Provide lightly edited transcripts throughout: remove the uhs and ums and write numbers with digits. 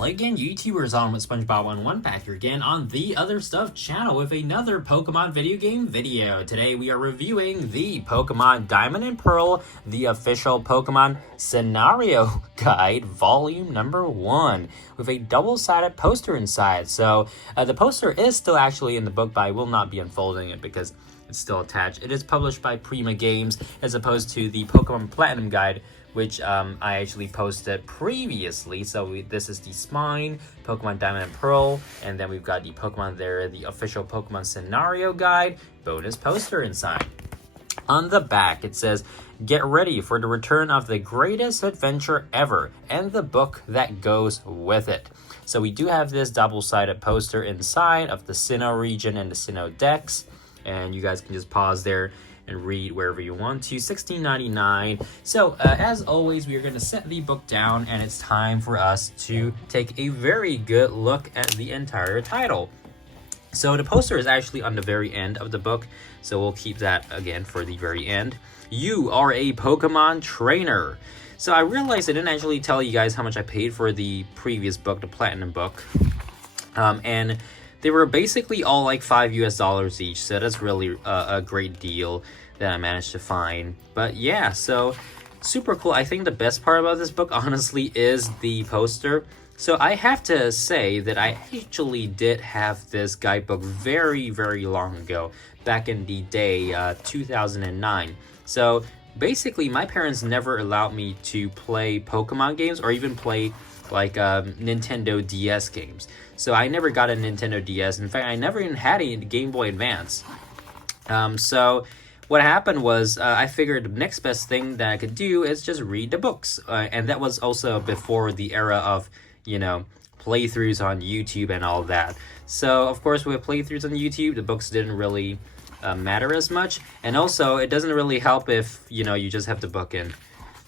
Hello again, YouTubers, on with SpongeBob11 back here again on the Other Stuff channel with another Pokemon video game video. Today we are reviewing the Pokemon Diamond and Pearl, the official Pokemon Scenario Guide, Volume number 1, with a double-sided poster inside. So the poster is still actually in the book, but I will not be unfolding it because it's still attached. It is published by Prima Games as opposed to the Pokemon Platinum Guide, which I actually posted previously. So this is the Spine, Pokemon Diamond and Pearl, and then we've got the Pokemon there, the official Pokemon Scenario Guide, bonus poster inside. On the back, it says, "Get ready for the return of the greatest adventure ever, and the book that goes with it." So we do have this double-sided poster inside of the Sinnoh region and the Sinnoh decks, and you guys can just pause there and read wherever you want to. $16.99. So as always, we are going to set the book down, and it's time for us to take a very good look at the entire title. So the poster is actually on the very end of the book, so we'll keep that again for the very end. You are a Pokemon trainer. So I realized I didn't actually tell you guys how much I paid for the previous book, the Platinum book, and they were basically all like $5 each, so that's really a great deal that I managed to find. But yeah, so super cool. I think the best part about this book, honestly, is the poster. So I have to say that I actually did have this guidebook very, very long ago, back in the day, 2009. So basically, my parents never allowed me to play Pokemon games or even play like Nintendo DS games. So I never got a Nintendo DS. In fact, I never even had a Game Boy Advance. So what happened was I figured the next best thing that I could do is just read the books. And that was also before the era of, you know, playthroughs on YouTube and all that. So, of course, with playthroughs on YouTube, the books didn't really matter as much. And also, it doesn't really help if, you know, you just have the book and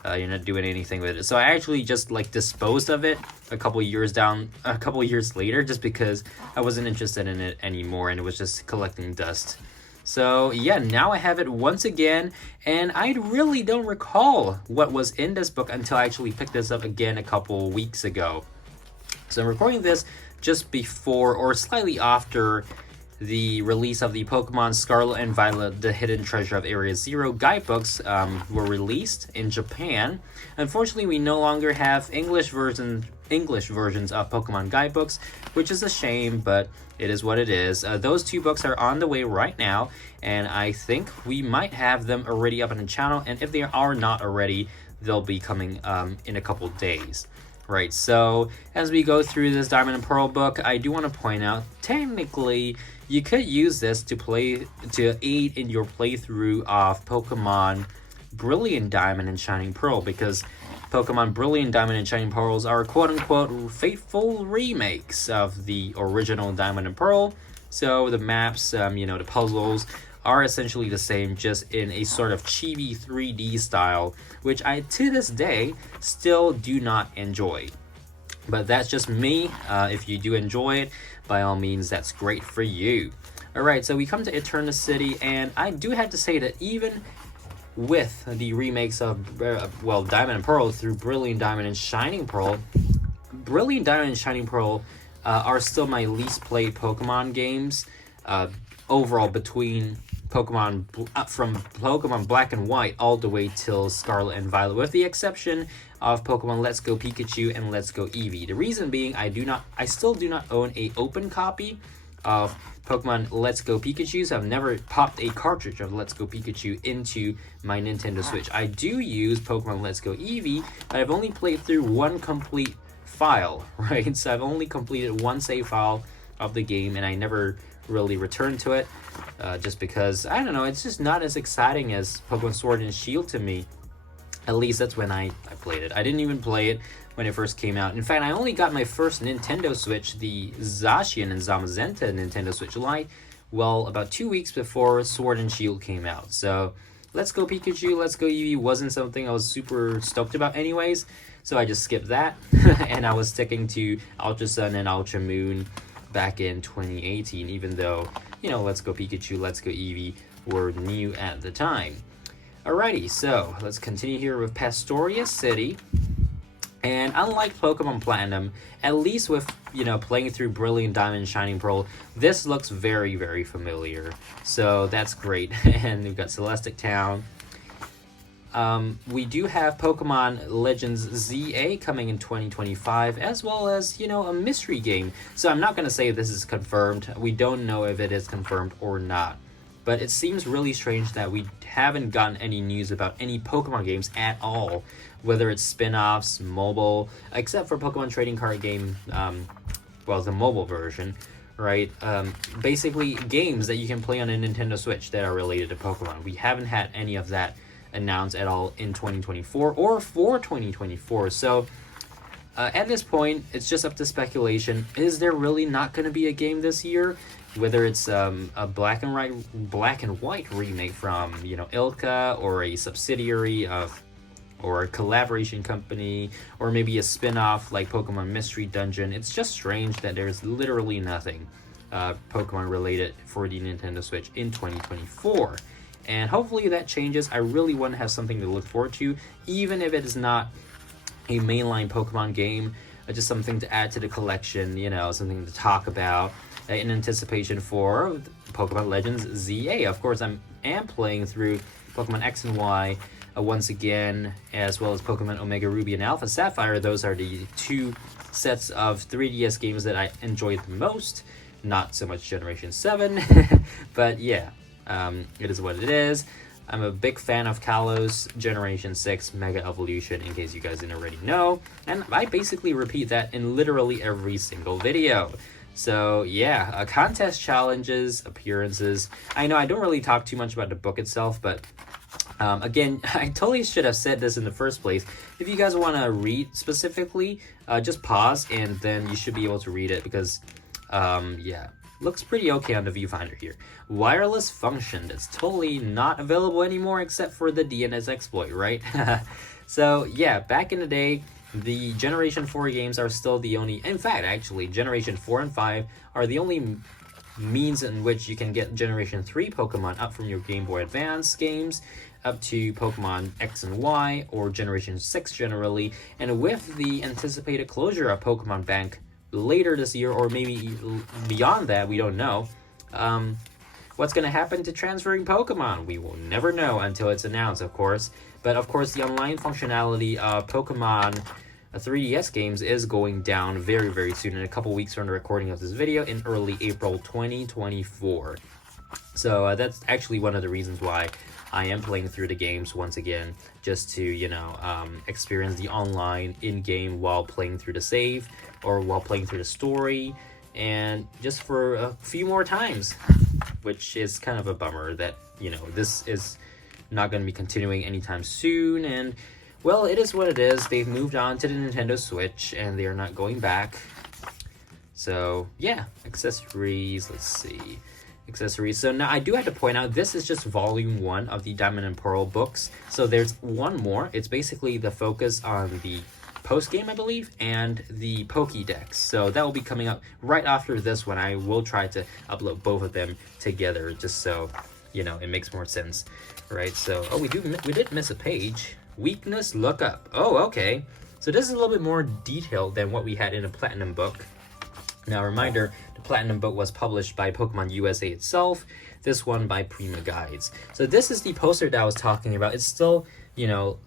you're not doing anything with it. So I actually just like disposed of it a couple years later, just because I wasn't interested in it anymore and it was just collecting dust. So yeah, now I have it once again, and I really don't recall what was in this book until I actually picked this up again a couple weeks ago. So I'm recording this just before or slightly after the release of the Pokemon Scarlet and Violet, The Hidden Treasure of Area Zero guidebooks were released in Japan. Unfortunately, we no longer have English versions of Pokemon guidebooks, which is a shame, but it is what it is. Those two books are on the way right now, and I think we might have them already up on the channel, and if they are not already, they'll be coming in a couple days. Right, so as we go through this Diamond and Pearl book, I do want to point out, technically, you could use this to aid in your playthrough of Pokemon Brilliant Diamond and Shining Pearl, because Pokemon Brilliant Diamond and Shining Pearls are quote-unquote faithful remakes of the original Diamond and Pearl. So the maps, you know, the puzzles are essentially the same, just in a sort of chibi 3D style, which I, to this day, still do not enjoy. But that's just me. If you do enjoy it, by all means, that's great for you. Alright, so we come to Eterna City, and I do have to say that even with the remakes of, Diamond and Pearl through Brilliant Diamond and Shining Pearl, Brilliant Diamond and Shining Pearl are still my least played Pokemon games overall, between from Pokemon Black and White all the way till Scarlet and Violet, with the exception of Pokemon Let's Go Pikachu and Let's Go Eevee. The reason being, I still do not own a open copy of Pokemon Let's Go Pikachu, so I've never popped a cartridge of Let's Go Pikachu into my Nintendo Switch. I do use Pokemon Let's Go Eevee, but I've only played through one complete file, right? So I've only completed one save file of the game, and I never really returned to it, just because, I don't know, it's just not as exciting as Pokemon Sword and Shield to me. At least that's when I played it. I didn't even play it when it first came out. In fact, I only got my first Nintendo Switch, the Zacian and Zamazenta Nintendo Switch Lite, well, about 2 weeks before Sword and Shield came out. So Let's Go Pikachu, Let's Go Eevee wasn't something I was super stoked about anyways, so I just skipped that, and I was sticking to Ultra Sun and Ultra Moon back in 2018, even though, you know, Let's Go Pikachu, Let's Go Eevee were new at the time. Alrighty, so let's continue here with Pastoria City. And unlike Pokemon Platinum, at least with, playing through Brilliant Diamond and Shining Pearl, this looks very, very familiar. So that's great. And we've got Celestic Town. We do have Pokemon Legends ZA coming in 2025, as well as, a mystery game. So I'm not going to say this is confirmed. We don't know if it is confirmed or not. But it seems really strange that we haven't gotten any news about any Pokemon games at all, whether it's spin-offs, mobile, except for Pokemon Trading Card Game, the mobile version, right? Basically, games that you can play on a Nintendo Switch that are related to Pokemon. We haven't had any of that announced at all in 2024 or for 2024. So at this point, it's just up to speculation. Is there really not going to be a game this year? Whether it's a black and white remake from Ilka, or a subsidiary of, or a collaboration company, or maybe a spin-off like Pokemon Mystery Dungeon. It's just strange that there's literally nothing Pokemon related for the Nintendo Switch in 2024. And hopefully that changes. I really want to have something to look forward to, even if it is not a mainline Pokemon game, just something to add to the collection, something to talk about in anticipation for Pokemon Legends ZA. Of course, I am playing through Pokemon X and Y once again, as well as Pokemon Omega Ruby and Alpha Sapphire. Those are the two sets of 3DS games that I enjoyed the most. Not so much Generation 7, but yeah, it is what it is. I'm a big fan of Kalos Generation 6 Mega Evolution, in case you guys didn't already know. And I basically repeat that in literally every single video. So yeah, contest challenges, appearances. I know I don't really talk too much about the book itself, but again, I totally should have said this in the first place. If you guys want to read specifically, just pause and then you should be able to read it, because yeah, looks pretty okay on the viewfinder here. Wireless function that's totally not available anymore except for the DNS exploit, right? So yeah, back in the day, the Generation 4 games are still the only... In fact, actually, Generation 4 and 5 are the only means in which you can get Generation 3 Pokemon up from your Game Boy Advance games up to Pokemon X and Y, or Generation 6 generally. And with the anticipated closure of Pokemon Bank later this year, or maybe beyond that, we don't know. What's going to happen to transferring Pokemon? We will never know until it's announced, of course. But of course, the online functionality of Pokemon 3DS games is going down very, very soon, in a couple weeks from the recording of this video, in early April 2024. So that's actually one of the reasons why I am playing through the games once again, just to, experience the online in-game while playing through the save, or while playing through the story, and just for a few more times, which is kind of a bummer that, this is not going to be continuing anytime soon. And well, it is what it is. They've moved on to the Nintendo Switch and they are not going back. So yeah, accessories, let's see, accessories. So now I do have to point out, this is just volume 1 of the Diamond and Pearl books. So there's one more. It's basically the focus on the post game, I believe, and the Pokédex. So that will be coming up right after this one. I will try to upload both of them together, just so it makes more sense, right? So we did miss a page. Weakness lookup. Oh, okay. So this is a little bit more detailed than what we had in a Platinum book. Now, reminder, the Platinum book was published by Pokemon USA itself. This one by Prima Guides. So this is the poster that I was talking about. It's still,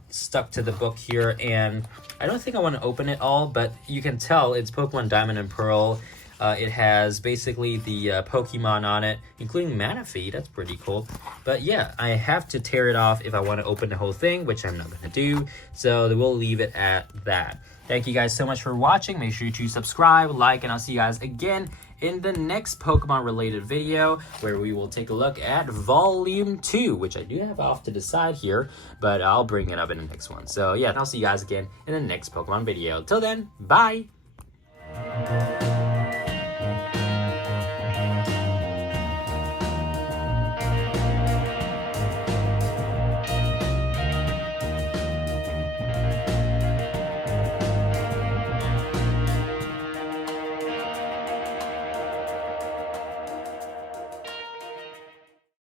stuck to the book here, and I don't think I want to open it all, but you can tell it's Pokemon Diamond and Pearl. It has basically the Pokemon on it, including Manaphy. That's pretty cool. But yeah, I have to tear it off if I want to open the whole thing, which I'm not going to do. So we'll leave it at that. Thank you guys so much for watching. Make sure to subscribe, like, and I'll see you guys again in the next Pokemon related video, where we will take a look at Volume 2, which I do have off to the side here, but I'll bring it up in the next one. So yeah, I'll see you guys again in the next Pokemon video. Till then, bye!